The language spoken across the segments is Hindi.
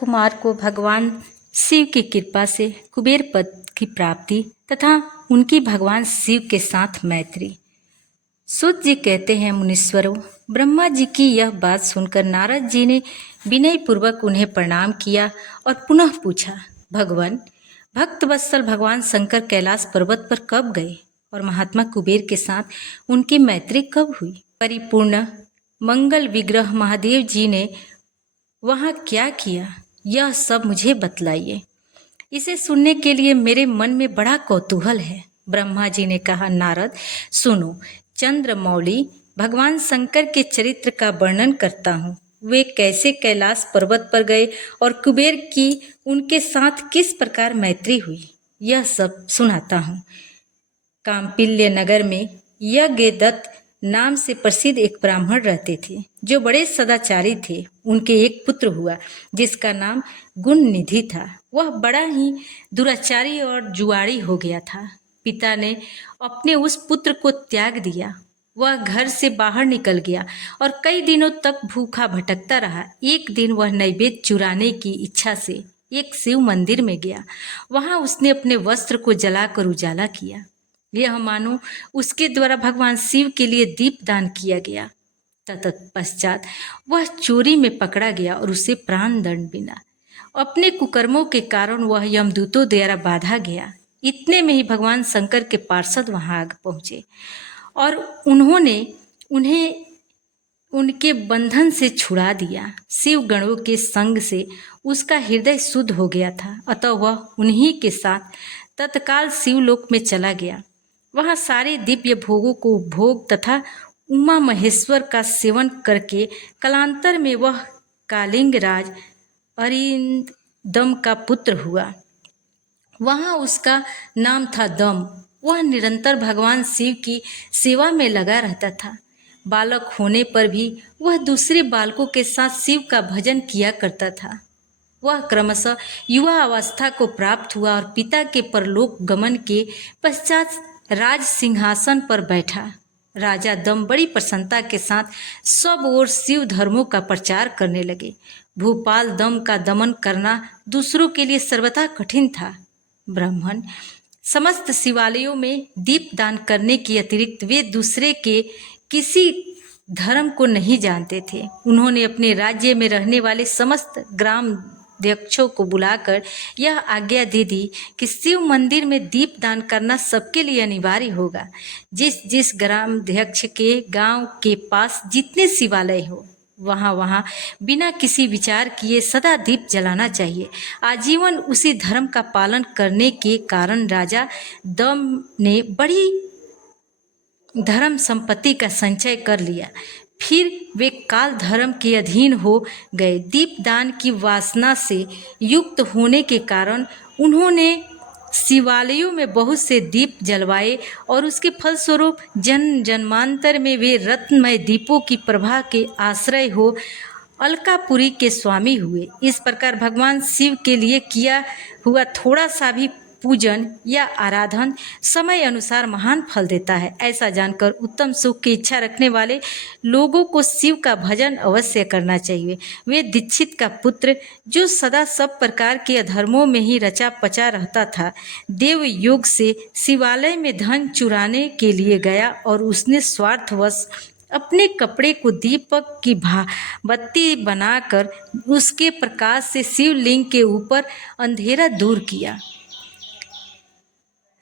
कुमार को भगवान शिव की कृपा से कुबेर पद की प्राप्ति तथा उनकी भगवान शिव के साथ मैत्री। सूत जी कहते हैं, मुनीश्वरों, ब्रह्मा जी की यह बात सुनकर नारद जी ने विनय पूर्वक उन्हें प्रणाम किया और पुनः पूछा, भगवान, भक्त वत्सल भगवान शंकर कैलाश पर्वत पर कब गए और महात्मा कुबेर के साथ उनकी मैत्री कब हुई? परिपूर्ण मंगल विग्रह महादेव जी ने वहाँ क्या किया, यह सब मुझे बतलाइए। इसे सुनने के लिए मेरे मन में बड़ा कौतूहल है। ब्रह्मा जी ने कहा, नारद सुनो, चंद्रमौली भगवान शंकर के चरित्र का वर्णन करता हूँ। वे कैसे कैलाश पर्वत पर गए और कुबेर की उनके साथ किस प्रकार मैत्री हुई, यह सब सुनाता हूँ। काम्पिल्य नगर में यज्ञदत्त नाम से प्रसिद्ध एक ब्राह्मण रहते थे, जो बड़े सदाचारी थे। उनके एक पुत्र हुआ जिसका नाम गुणनिधि था। वह बड़ा ही दुराचारी और जुआड़ी हो गया था। पिता ने अपने उस पुत्र को त्याग दिया। वह घर से बाहर निकल गया और कई दिनों तक भूखा भटकता रहा। एक दिन वह नैवेद्य चुराने की इच्छा से एक शिव मंदिर में गया। वहां उसने अपने वस्त्र को जलाकर उजाला किया। यह मानो उसके द्वारा भगवान शिव के लिए दीप दान किया गया। तत्पश्चात वह चोरी में पकड़ा गया और उसे प्राण दंड मिला। अपने कुकर्मों के कारण वह यमदूतों द्वारा बाधा गया। इतने में ही भगवान शंकर के पार्षद वहां आ पहुंचे और उन्होंने उन्हें उनके बंधन से छुड़ा दिया। शिव गणों के संग से उसका हृदय शुद्ध हो गया था, अतः वह उन्हीं के साथ तत्काल शिवलोक में चला गया। वहाँ सारे दिव्य भोगों को भोग तथा उमा महेश्वर का सेवन करके कालांतर में वह कालिंगराज अरिंदम का पुत्र हुआ। वहाँ उसका नाम था दम। वह निरंतर भगवान शिव की सेवा में लगा रहता था। बालक होने पर भी वह दूसरे बालकों के साथ शिव का भजन किया करता था। वह क्रमशः युवा अवस्था को प्राप्त हुआ और पिता के परलोक गमन के पश्चात राज सिंहासन पर बैठा। राजा दम बड़ी प्रसन्नता के साथ सब ओर शिव धर्मों का प्रचार करने लगे। भूपाल दम का दमन करना दूसरों के लिए सर्वथा कठिन था। ब्राह्मण समस्त शिवालयों में दीप दान करने के अतिरिक्त वे दूसरे के किसी धर्म को नहीं जानते थे। उन्होंने अपने राज्य में रहने वाले समस्त ग्राम अध्यक्षों को बुलाकर यह आज्ञा दे दी कि शिव मंदिर में दीप दान करना सबके लिए अनिवार्य होगा। जिस जिस ग्राम अध्यक्ष के गांव के पास जितने शिवालय हो, वहाँ बिना किसी विचार किए सदा दीप जलाना चाहिए। आजीवन उसी धर्म का पालन करने के कारण राजा दम ने बड़ी धर्म संपत्ति का संचय कर लिया। फिर वे काल धर्म के अधीन हो गए। दीप दान की वासना से युक्त होने के कारण उन्होंने शिवालयों में बहुत से दीप जलवाए और उसके फलस्वरूप जन्म जन्मांतर में वे रत्नमय दीपों की प्रभा के आश्रय हो अलकापुरी के स्वामी हुए। इस प्रकार भगवान शिव के लिए किया हुआ थोड़ा सा भी पूजन या आराधन समय अनुसार महान फल देता है। ऐसा जानकर उत्तम सुख की इच्छा रखने वाले लोगों को शिव का भजन अवश्य करना चाहिए। वे दीक्षित का पुत्र, जो सदा सब प्रकार के अधर्मों में ही रचा पचा रहता था, देव योग से शिवालय में धन चुराने के लिए गया और उसने स्वार्थवश अपने कपड़े को दीपक की बत्ती बनाकर उसके प्रकाश से शिवलिंग के ऊपर अंधेरा दूर किया।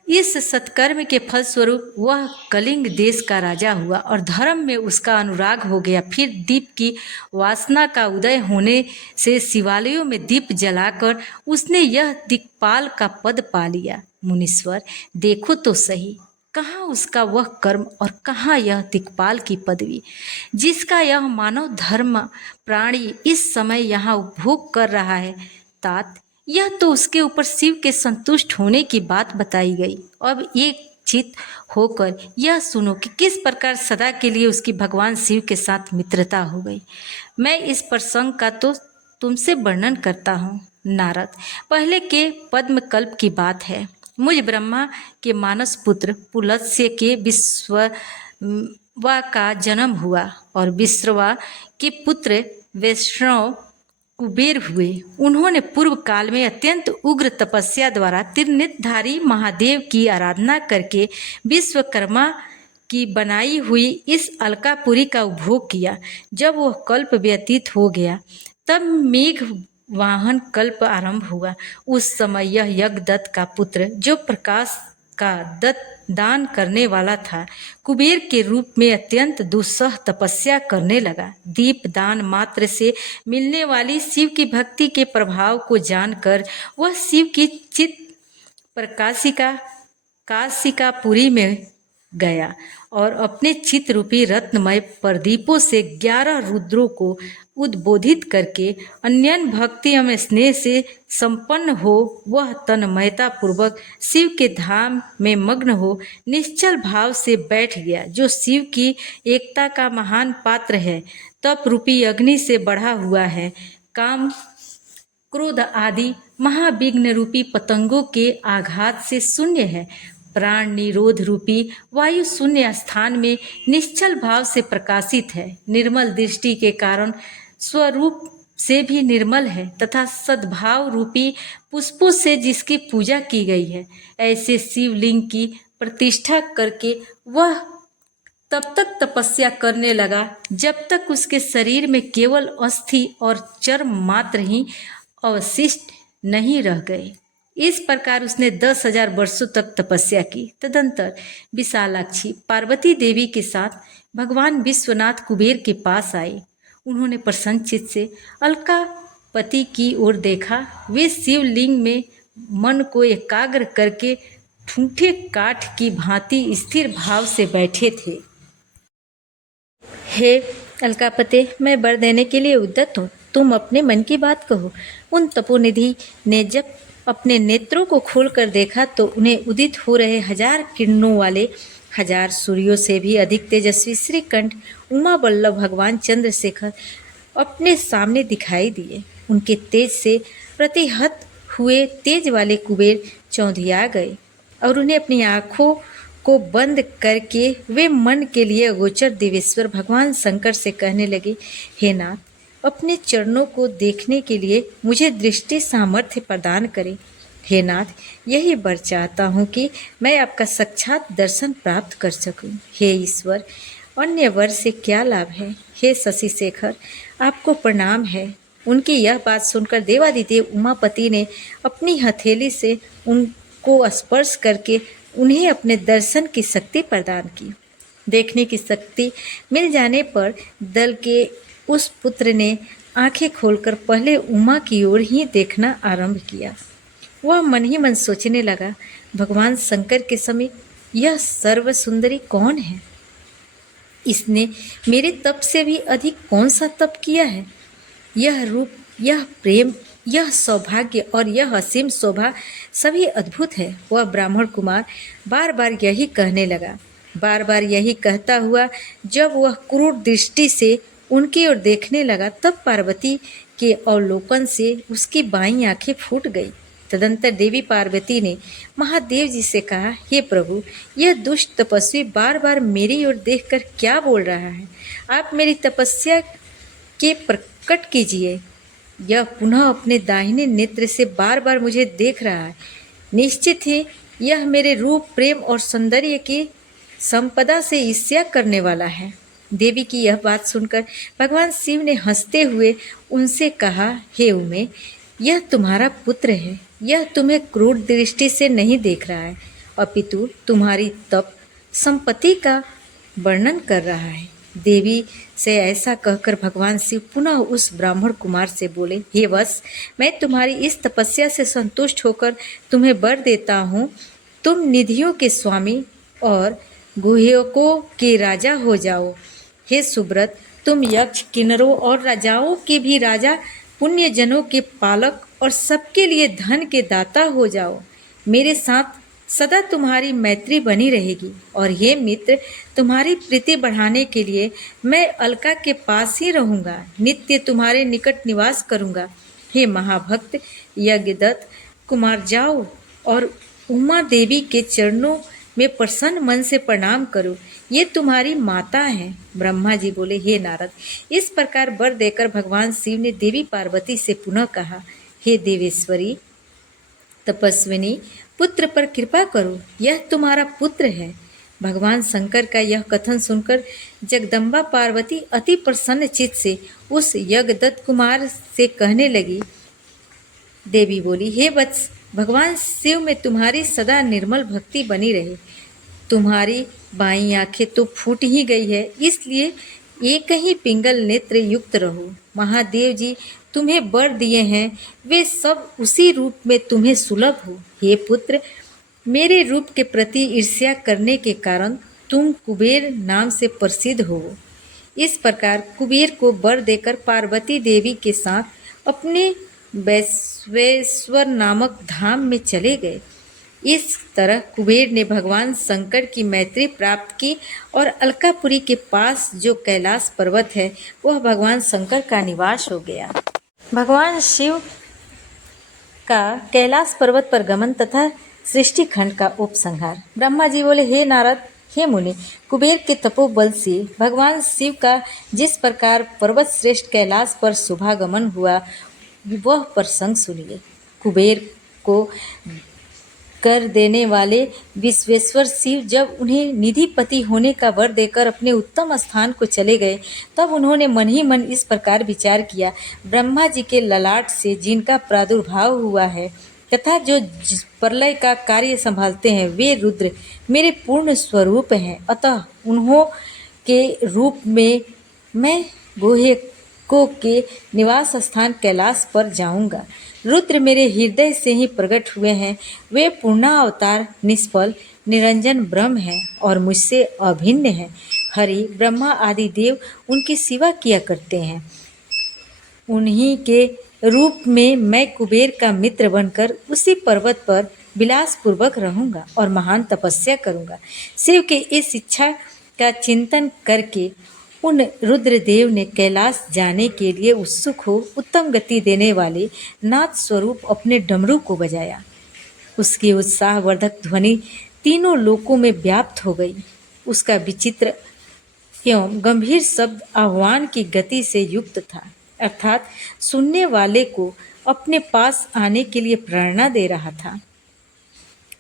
इस सत्कर्म के फलस्वरूप वह कलिंग देश का राजा हुआ और धर्म में उसका अनुराग हो गया। फिर दीप की वासना का उदय होने से शिवालयों में दीप जलाकर उसने यह दिक्पाल का पद पा लिया। मुनीश्वर, देखो तो सही, कहाँ उसका वह कर्म और कहाँ यह दिक्पाल की पदवी, जिसका यह मानव धर्म प्राणी इस समय यहाँ उपभोग कर रहा है। तात, यह तो उसके ऊपर शिव के संतुष्ट होने की बात बताई गई। अब एक चित होकर यह सुनो कि किस प्रकार सदा के लिए उसकी भगवान शिव के साथ मित्रता हो गई। मैं इस प्रसंग का तो तुमसे वर्णन करता हूँ। नारद, पहले के पद्मकल्प की बात है। मुझ ब्रह्मा के मानस पुत्र पुलत्स्य के विश्रवा का जन्म हुआ और विश्रवा के पुत्र वैष्णव कुबेर हुए। उन्होंने पूर्व काल में अत्यंत उग्र तपस्या द्वारा त्रिनेत्रधारी महादेव की आराधना करके विश्वकर्मा की बनाई हुई इस अलकापुरी का उपभोग किया। जब वह कल्प व्यतीत हो गया तब मेघ वाहन कल्प आरंभ हुआ। उस समय यह यज्ञदत्त का पुत्र, जो प्रकाश का दान करने वाला था, कुबेर के रूप में अत्यंत दुस्सह तपस्या करने लगा। दीप दान मात्र से मिलने वाली शिव की भक्ति के प्रभाव को जानकर वह शिव की चित प्रकाशिका काशिकापुरी में गया और अपने चित रूपी रत्नमय प्रदीपों से 11 रुद्रों को उद्बोधित करके अन्यन भक्ति एवं स्नेह से संपन्न हो वह तन्मयता पूर्वक शिव के धाम में मग्न हो निश्चल भाव से बैठ गया, जो शिव की एकता का महान पात्र है, तप रूपी अग्नि से बढ़ा हुआ है, काम क्रोध आदि महाविघ्न रूपी पतंगों के आघात से शून्य है, प्राण निरोध रूपी वायु शून्य स्थान में निश्चल भाव से प्रकाशित है, निर्मल दृष्टि के कारण स्वरूप से भी निर्मल है तथा सद्भाव रूपी पुष्पों से जिसकी पूजा की गई है। ऐसे शिवलिंग की प्रतिष्ठा करके वह तब तक तपस्या करने लगा जब तक उसके शरीर में केवल अस्थि और चर्म मात्र ही अवशिष्ट नहीं रह गए। इस प्रकार उसने 10,000 वर्षों तक तपस्या की। तदंतर विशालाक्षी पार्वती देवी के साथ भगवान विश्वनाथ कुबेर के पास आए। उन्होंने प्रसन्नचित्त से अलकापति की ओर देखा। वे शिवलिंग में मन को एकाग्र करके ठूठे काठ की भांति स्थिर भाव से बैठे थे। हे अलकापते, मैं वर देने के लिए उद्यत हूँ, तुम अपने मन की बात कहो। उन तपोनिधि ने जब अपने नेत्रों को खोलकर देखा तो उन्हें उदित हो रहे 1000 किरणों वाले 1000 सूर्यों से भी अधिक तेजस्वी श्रीकंठ उमा वल्लभ भगवान चंद्रशेखर अपने सामने दिखाई दिए। उनके तेज से प्रतिहत हुए तेज वाले कुबेर चौंधिया गए और उन्हें अपनी आँखों को बंद करके वे मन के लिए अगोचर देवेश्वर भगवान शंकर से कहने लगे, हे नाथ, अपने चरणों को देखने के लिए मुझे दृष्टि सामर्थ्य प्रदान करें। हे नाथ, यही वर चाहता हूँ कि मैं आपका साक्षात दर्शन प्राप्त कर सकूँ। हे ईश्वर, अन्य वर से क्या लाभ है। हे शशि शेखर, आपको प्रणाम है। उनकी यह बात सुनकर देवादिदेव उमापति ने अपनी हथेली से उनको स्पर्श करके उन्हें अपने दर्शन की शक्ति प्रदान की। देखने की शक्ति मिल जाने पर दल के उस पुत्र ने आंखें खोलकर पहले उमा की ओर ही देखना आरंभ किया। वह मन ही मन सोचने लगा, भगवान शंकर के समीप यह सर्व सुंदरी कौन है? इसने मेरे तप से भी अधिक कौन सा तप किया है? यह रूप, यह प्रेम, यह सौभाग्य और यह असीम शोभा सभी अद्भुत है। वह ब्राह्मण कुमार बार बार यही कहने लगा। बार बार यही कहता हुआ जब वह क्रूर दृष्टि से उनकी ओर देखने लगा तब पार्वती के अवलोकन से उसकी बाईं आंखें फूट गई। तदंतर देवी पार्वती ने महादेव जी से कहा, हे प्रभु, यह दुष्ट तपस्वी बार बार मेरी ओर देखकर क्या बोल रहा है? आप मेरी तपस्या के प्रकट कीजिए। यह पुनः अपने दाहिने नेत्र से बार बार मुझे देख रहा है। निश्चित ही यह मेरे रूप, प्रेम और सौंदर्य की संपदा से ईर्ष्या करने वाला है। देवी की यह बात सुनकर भगवान शिव ने हंसते हुए उनसे कहा, हे उमे, यह तुम्हारा पुत्र है। यह तुम्हें क्रूर दृष्टि से नहीं देख रहा है, अपितु तुम्हारी तप संपत्ति का वर्णन कर रहा है। देवी से ऐसा कहकर भगवान शिव पुनः उस ब्राह्मण कुमार से बोले, हे वत्स, मैं तुम्हारी इस तपस्या से संतुष्ट होकर तुम्हें वर देता हूँ। तुम निधियों के स्वामी और गुह्यकों के राजा हो जाओ। हे सुब्रत, तुम यक्ष, किन्नरों और राजाओं के भी राजा, पुण्य जनों के पालक और सबके लिए धन के दाता हो जाओ। मेरे साथ सदा तुम्हारी मैत्री बनी रहेगी। और हे मित्र, तुम्हारी प्रीति बढ़ाने के लिए मैं अलका के पास ही रहूँगा, नित्य तुम्हारे निकट निवास करूँगा। हे महाभक्त यज्ञदत्त कुमार, जाओ और उमा देवी के चरणों मैं प्रसन्न मन से प्रणाम करूं? ये तुम्हारी माता हैं। ब्रह्मा जी बोले, हे नारद, इस प्रकार वर देकर भगवान शिव ने देवी पार्वती से पुनः कहा, हे देवेश्वरी तपस्विनी, पुत्र पर कृपा करो, यह तुम्हारा पुत्र है। भगवान शंकर का यह कथन सुनकर जगदम्बा पार्वती अति प्रसन्न चित्त से उस यज्ञदत्त कुमार से कहने लगी। देवी बोली, हे वत्स, भगवान शिव में तुम्हारी सदा निर्मल भक्ति बनी रहे। तुम्हारी बाईं आंखें तो फूट ही गई है, इसलिए एक ही पिंगल नेत्र युक्त रहो। महादेव जी तुम्हें वर दिए हैं, वे सब उसी रूप में तुम्हें सुलभ हो। हे पुत्र, मेरे रूप के प्रति ईर्ष्या करने के कारण तुम कुबेर नाम से प्रसिद्ध हो। इस प्रकार कुबेर को वर देकर पार्वती देवी के साथ अपने वैश्वेश्वर नामक धाम में चले गए। इस तरह कुबेर ने भगवान शंकर की मैत्री प्राप्त की और अलकापुरी के पास जो कैलाश पर्वत है वह भगवान शंकर का निवास हो गया। भगवान शिव का कैलाश पर्वत पर गमन तथा सृष्टि खंड का उपसंहार। ब्रह्मा जी बोले, हे नारद, हे मुनि, कुबेर के तपोबल से भगवान शिव का जिस प्रकार पर्वत श्रेष्ठ कैलाश पर शुभागमन हुआ वह प्रसंग सुनिए। कुबेर को कर देने वाले विश्वेश्वर शिव जब उन्हें निधिपति होने का वर देकर अपने उत्तम स्थान को चले गए तब उन्होंने मन ही मन इस प्रकार विचार किया, ब्रह्मा जी के ललाट से जिनका प्रादुर्भाव हुआ है तथा जो प्रलय का कार्य संभालते हैं वे रुद्र मेरे पूर्ण स्वरूप हैं, अतः उन्हों के रूप में मैं गुह्यकों के निवास स्थान कैलाश पर जाऊंगा। रुद्र मेरे हृदय से ही प्रकट हुए हैं, वे पूर्णावतार निष्फल निरंजन ब्रह्म हैं और मुझसे अभिन्न हैं। हरि ब्रह्मा आदि देव उनकी सेवा किया करते हैं। उन्हीं के रूप में मैं कुबेर का मित्र बनकर उसी पर्वत पर विलासपूर्वक रहूंगा और महान तपस्या करूंगा। शिव के इस इच्छा का चिंतन करके उन रुद्रदेव ने कैलाश जाने के लिए उत्सुक हो उत्तम गति देने वाले नाथ स्वरूप अपने डमरू को बजाया। उसकी उत्साहवर्धक ध्वनि तीनों लोकों में व्याप्त हो गई। उसका विचित्र एवं गंभीर शब्द आह्वान की गति से युक्त था, अर्थात सुनने वाले को अपने पास आने के लिए प्रेरणा दे रहा था।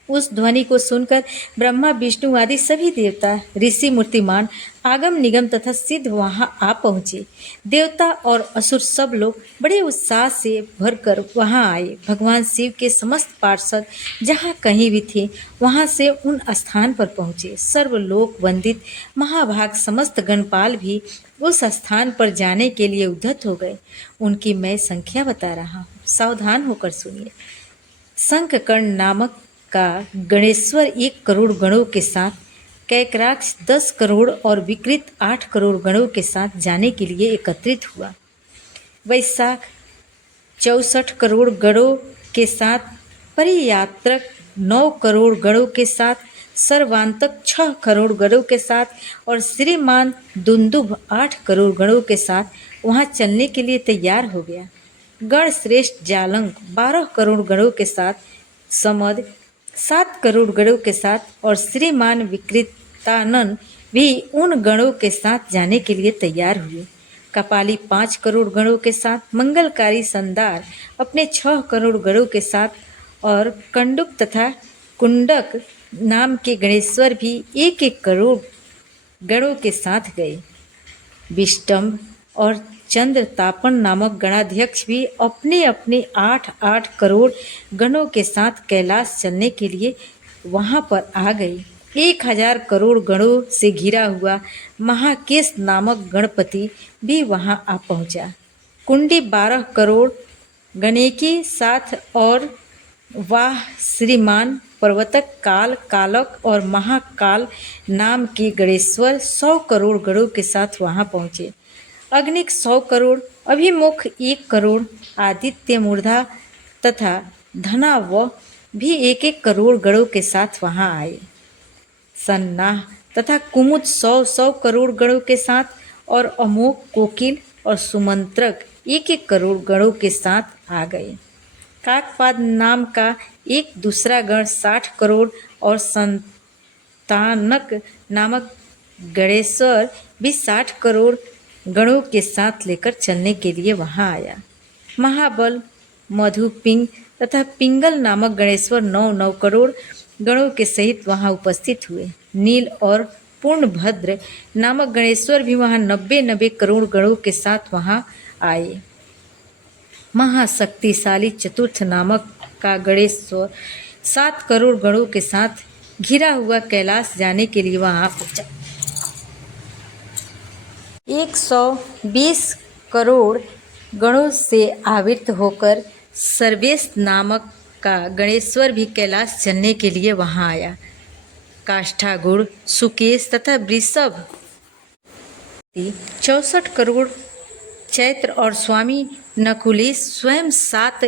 उस ध्वनि को सुनकर ब्रह्मा विष्णु आदि सभी देवता ऋषि मूर्तिमान आगम निगम तथा सिद्ध वहां आ पहुँचे। देवता और असुर सब लोग बड़े उत्साह से भरकर वहां आए। भगवान शिव के समस्त पार्षद जहां कहीं भी थे वहां से उन स्थान पर पहुँचे। सर्वलोक वंदित महाभाग समस्त गणपाल भी उस स्थान पर जाने के लिए उद्धत हो गए। उनकी मैं संख्या बता रहा हूँ, सावधान होकर सुनिए। शंखकर्ण नामक का गणेश्वर 1 करोड़ गणों के साथ, कैकराक्ष 10 करोड़ और विकृत 8 करोड़ गणों के साथ जाने के लिए एकत्रित हुआ। वैशाख 64 करोड़ गणों के साथ, परियात्रक 9 करोड़ गणों के साथ, सर्वांतक 6 करोड़ गणों के साथ और श्रीमान दुंदुभ 8 करोड़ गणों के साथ वहां चलने के लिए तैयार हो गया। गण श्रेष्ठ जालंग 12 करोड़ गणों के साथ, समद 7 करोड़ गणों के साथ और श्रीमान विकृतानन भी उन गणों के साथ जाने के लिए तैयार हुए। कपाली 5 करोड़ गणों के साथ, मंगलकारी संदार अपने 6 करोड़ गणों के साथ और कंडुक तथा कुंडक नाम के गणेश्वर भी 1-1 करोड़ गणों के साथ गए। विष्टम्भ और चंद्रतापन नामक गणाध्यक्ष भी अपने अपने 8-8 करोड़ गणों के साथ कैलाश चलने के लिए वहां पर आ गए। 1000 करोड़ गणों से घिरा हुआ महाकेश नामक गणपति भी वहां आ पहुंचा। कुंडी 12 करोड़ गणेकी साथ और वाह श्रीमान पर्वतक काल कालक और महाकाल नाम के गणेश्वर 100 करोड़ गणों के साथ वहां पहुंचे। अग्निक 100 करोड़, अभिमुख 1 करोड़, आदित्य मूर्धा तथा धनाव भी 1-1 करोड़ गणों के साथ वहां आए। सन्नाह तथा कुमुद 100-100 करोड़ गणों के साथ और अमोघ कोकिल और सुमंत्रक 1-1 करोड़ गणों के साथ आ गए। काकपाद नाम का एक दूसरा गण 60 करोड़ और तानक नामक गणेश्वर भी 60 करोड़ गणों के साथ लेकर चलने के लिए वहां आया। महाबल, मधुपिंग तथा पिंगल नामक गणेश्वर 9 करोड़ गणों के सहित वहां उपस्थित हुए। नील और पूर्णभद्र नामक गणेश्वर भी वहां 90 करोड़ गणों के साथ वहां आए। महाशक्तिशाली चतुर्थ नामक का गणेश्वर 7 करोड़ गणों के साथ घिरा हुआ कैलाश जाने के लिए वहां पहुंचा। 120 करोड़ गणों से आवृत होकर सर्वेश नामक का गणेश्वर भी कैलाश चलने के लिए वहां आया। काष्ठागुड़, सुकेश तथा वृषभ 64 करोड़ चैत्र और स्वामी नकुलेश स्वयं 7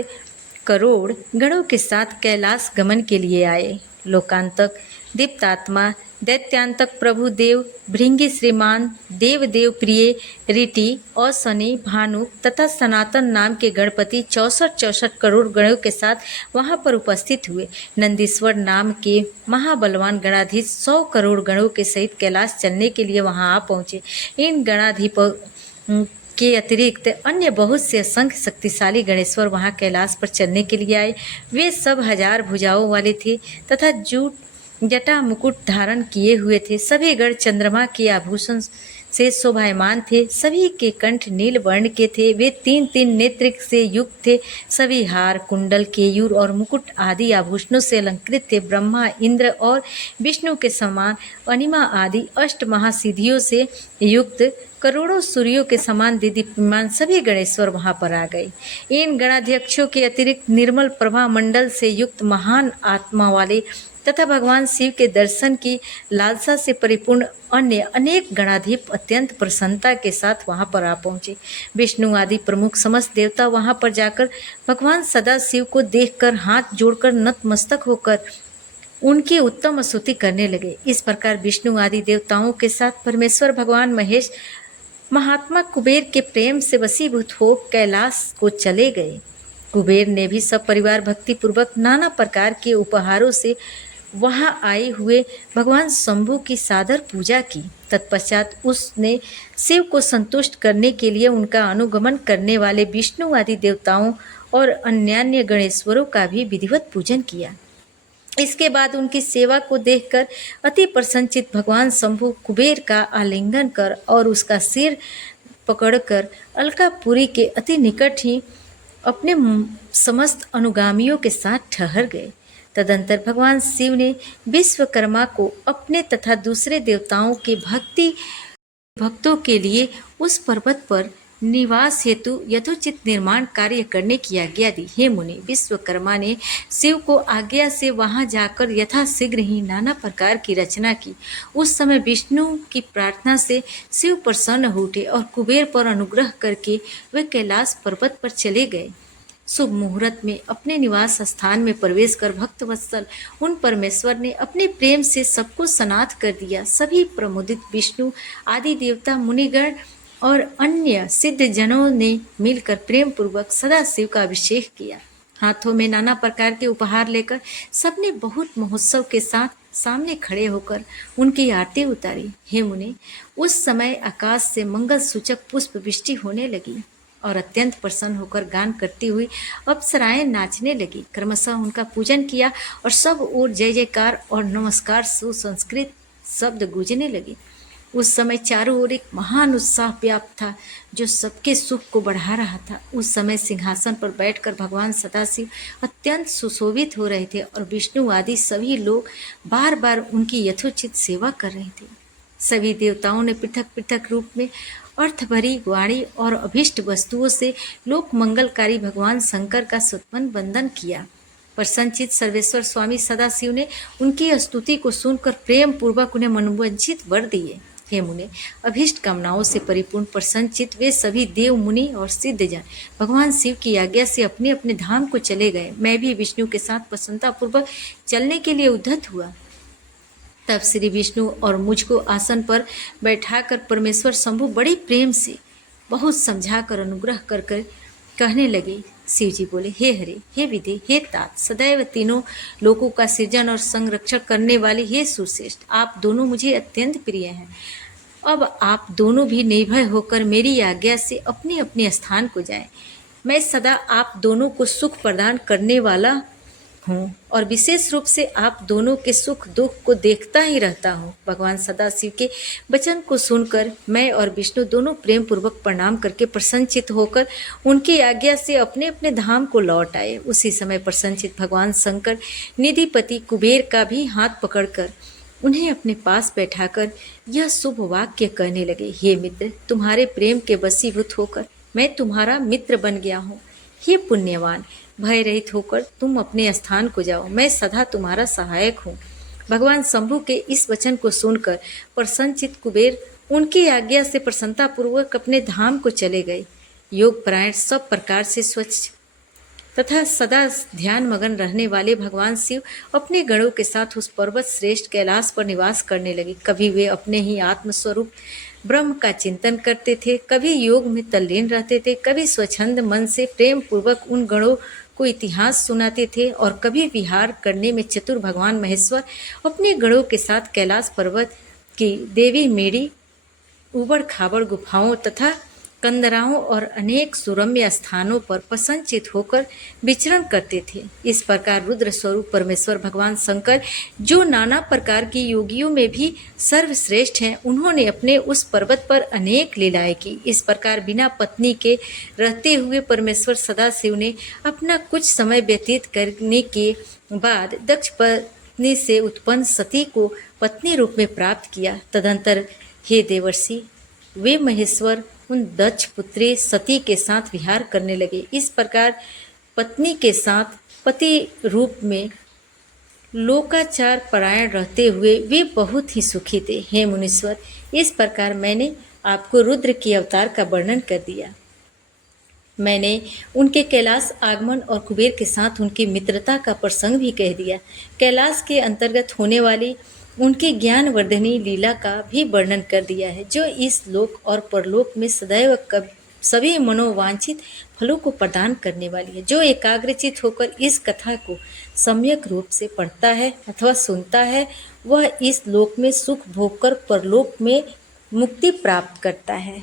करोड़ गणों के साथ कैलाश गमन के लिए आए। लोकांतक, दीप्तात्मा, दैत्यांतक प्रभुदेव, भृंगी श्रीमान, देवदेव प्रिय, ऋटि और शनि, भानु तथा सनातन नाम के गणपति 64 करोड़ गणों के साथ वहां पर उपस्थित हुए। नंदीश्वर नाम के महाबलवान गणाधीश 100 करोड़ गणों के सहित कैलाश चलने के लिए वहां आ पहुंचे। इन गणाधीशों के अतिरिक्त अन्य बहुत से असंख्य शक्तिशाली गणेश्वर वहां कैलाश पर चलने के लिए आए। वे सब 1000 भुजाओं वाले थे तथा जटा मुकुट धारण किए हुए थे। सभी गण चंद्रमा के आभूषण से शोभायमान थे। सभी के कंठ नील वर्ण के थे। वे 3 नेत्र से युक्त थे। सभी हार, कुंडल, केयूर और मुकुट आदि आभूषणों से अलंकृत थे। ब्रह्मा, इंद्र और विष्णु के समान अनिमा आदि 8 महासिद्धियों से युक्त करोड़ों सूर्यों के समान दीप्यमान सभी गणेश्वर वहां पर आ गए। इन गणाध्यक्षों के अतिरिक्त निर्मल प्रभा मंडल से युक्त महान आत्मा वाले तथा भगवान शिव के दर्शन की लालसा से परिपूर्ण अन्य अनेक गणाधीप अत्यंत प्रसन्नता के साथ वहां पर आ पहुंचे। विष्णु आदि प्रमुख समस्त देवता वहां पर जाकर भगवान सदाशिव को देखकर हाथ जोड़कर नतमस्तक होकर उनकी उत्तम स्तुति करने लगे। इस प्रकार विष्णु आदि देवताओं के साथ परमेश्वर भगवान महेश महात्मा कुबेर के प्रेम से वशीभूत हो कैलाश को चले गए। कुबेर ने भी सब परिवार भक्ति पूर्वक नाना प्रकार के उपहारों से वहां आए हुए भगवान शंभु की सादर पूजा की। तत्पश्चात उसने शिव को संतुष्ट करने के लिए उनका अनुगमन करने वाले विष्णु आदि देवताओं और अन्यान्य गणेश्वरों का भी विधिवत पूजन किया। इसके बाद उनकी सेवा को देखकर अति प्रसन्नचित भगवान शंभु कुबेर का आलिंगन कर और उसका सिर पकड़कर अलकापुरी के अति निकट ही अपने समस्त अनुगामियों के साथ ठहर गए। तदंतर भगवान शिव ने विश्वकर्मा को अपने तथा दूसरे देवताओं के भक्तों के लिए उस पर्वत पर निवास हेतु यथोचित निर्माण कार्य करने की आज्ञा दी। हे मुनि, विश्वकर्मा ने शिव को आज्ञा से वहां जाकर यथाशीघ्र ही नाना प्रकार की रचना की। उस समय विष्णु की प्रार्थना से शिव प्रसन्न हो उठे और कुबेर पर अनुग्रह करके वे कैलाश पर्वत पर चले गए। शुभ मुहूर्त में अपने निवास स्थान में प्रवेश कर भक्त वत्सल उन परमेश्वर ने अपने प्रेम से सबको सनाथ कर दिया। सभी प्रमुदित विष्णु आदि देवता, मुनिगण और अन्य सिद्ध जनों ने मिलकर प्रेम पूर्वक सदाशिव का अभिषेक किया। हाथों में नाना प्रकार के उपहार लेकर सबने बहुत महोत्सव के साथ सामने खड़े होकर उनकी आरती उतारी। हे मुनि, उस समय आकाश से मंगल सूचक पुष्प वृष्टि होने लगी और अत्यंत प्रसन्न होकर गान करती हुई अप्सराएं नाचने लगी। क्रमशः उनका पूजन किया और सब ओर जय जयकार और नमस्कार सुसंस्कृत शब्द गूंजने लगे। उस समय चारों ओर एक महान उत्साह व्याप्त था जो सबके सुख को बढ़ा रहा था। उस समय सिंहासन पर बैठकर भगवान सदाशिव अत्यंत सुशोभित हो रहे थे और विष्णु आदि सभी लोग बार बार उनकी यथोचित सेवा कर रहे थे। सभी देवताओं ने पृथक पृथक रूप में अर्थ भरी वाणी और अभीष्ट वस्तुओं से लोक मंगलकारी भगवान शंकर का स्तुति वंदन किया। प्रसन्नचित सर्वेश्वर स्वामी सदाशिव ने उनकी स्तुति को सुनकर प्रेम पूर्वक उन्हें मनोवांछित वर दिए। हे मुने, अभीष्ट कामनाओं से परिपूर्ण प्रसन्नचित वे सभी देव, मुनि और सिद्धजन भगवान शिव की आज्ञा से अपने अपने धाम को चले गए। मैं भी विष्णु के साथ प्रसन्नता पूर्वक चलने के लिए उद्धत हुआ। तब श्री विष्णु और मुझको आसन पर बैठाकर परमेश्वर शंभु बड़े प्रेम से बहुत समझाकर अनुग्रह कर कहने लगे, शिव जी बोले, हे हरे, हे विधि, हे तात, सदैव तीनों लोकों का सृजन और संरक्षण करने वाले हे सुश्रेष्ठ, आप दोनों मुझे अत्यंत प्रिय हैं। अब आप दोनों भी निर्भय होकर मेरी आज्ञा से अपने अपने स्थान को जाएं। मैं सदा आप दोनों को सुख प्रदान करने वाला हूँ और विशेष रूप से आप दोनों के सुख दुख को देखता ही रहता हूँ। भगवान सदाशिव के वचन को सुनकर मैं और विष्णु दोनों प्रेम पूर्वक प्रणाम करके प्रसन्नचित होकर उनकी आज्ञा से अपने अपने धाम को लौट आए। उसी समय प्रसन्नचित भगवान शंकर निधिपति कुबेर का भी हाथ पकड़कर उन्हें अपने पास बैठाकर यह शुभ वाक्य कहने लगे, हे मित्र, तुम्हारे प्रेम के वशीभूत होकर मैं तुम्हारा मित्र बन गया हूँ। हे पुण्यवान, भय रहित होकर तुम अपने स्थान को जाओ, मैं सदा तुम्हारा सहायक हूँ। भगवान शंभु के इस वचन को सुनकर प्रसन्नचित कुबेर उनकी आज्ञा से प्रसन्नतापूर्वक अपने धाम को चले गए। योग परायण सब प्रकार से स्वच्छ तथा सदा ध्यान मगन रहने वाले भगवान शिव अपने गणों के साथ उस पर्वत श्रेष्ठ कैलाश पर निवास करने लगे। कभी वे अपने ही आत्मस्वरूप ब्रह्म का चिंतन करते थे, कभी योग में तल्लीन रहते थे, कभी स्वच्छंद मन से प्रेम पूर्वक उन गणों को इतिहास सुनाते थे और कभी विहार करने में चतुर भगवान महेश्वर अपने गणों के साथ कैलाश पर्वत की देवी मेरी उबड़ खाबड़ गुफाओं तथा कंदराओं और अनेक सुरम्य स्थानों पर प्रसन्नचित होकर विचरण करते थे। इस प्रकार रुद्र स्वरूप परमेश्वर भगवान शंकर, जो नाना प्रकार की योगियों में भी सर्वश्रेष्ठ हैं, उन्होंने अपने उस पर्वत पर अनेक लीलाएं की। इस प्रकार बिना पत्नी के रहते हुए परमेश्वर सदाशिव ने अपना कुछ समय व्यतीत करने के बाद दक्ष पत्नी से उत्पन्न सती को पत्नी रूप में प्राप्त किया। तदंतर हे देवर्षि, वे महेश्वर उन दक्ष पुत्री सती के साथ विहार करने लगे। इस प्रकार पत्नी के साथ पति रूप में लोकाचार परायण रहते हुए वे बहुत ही सुखी थे। हे मुनीश्वर, इस प्रकार मैंने आपको रुद्र की अवतार का वर्णन कर दिया। मैंने उनके कैलाश आगमन और कुबेर के साथ उनकी मित्रता का प्रसंग भी कह दिया। कैलाश के अंतर्गत होने वाली उनकी ज्ञानवर्धनी लीला का भी वर्णन कर दिया है, जो इस लोक और परलोक में सदैव सभी मनोवांछित फलों को प्रदान करने वाली है। जो एकाग्रचित होकर इस कथा को सम्यक रूप से पढ़ता है अथवा सुनता है, वह इस लोक में सुख भोग कर परलोक में मुक्ति प्राप्त करता है।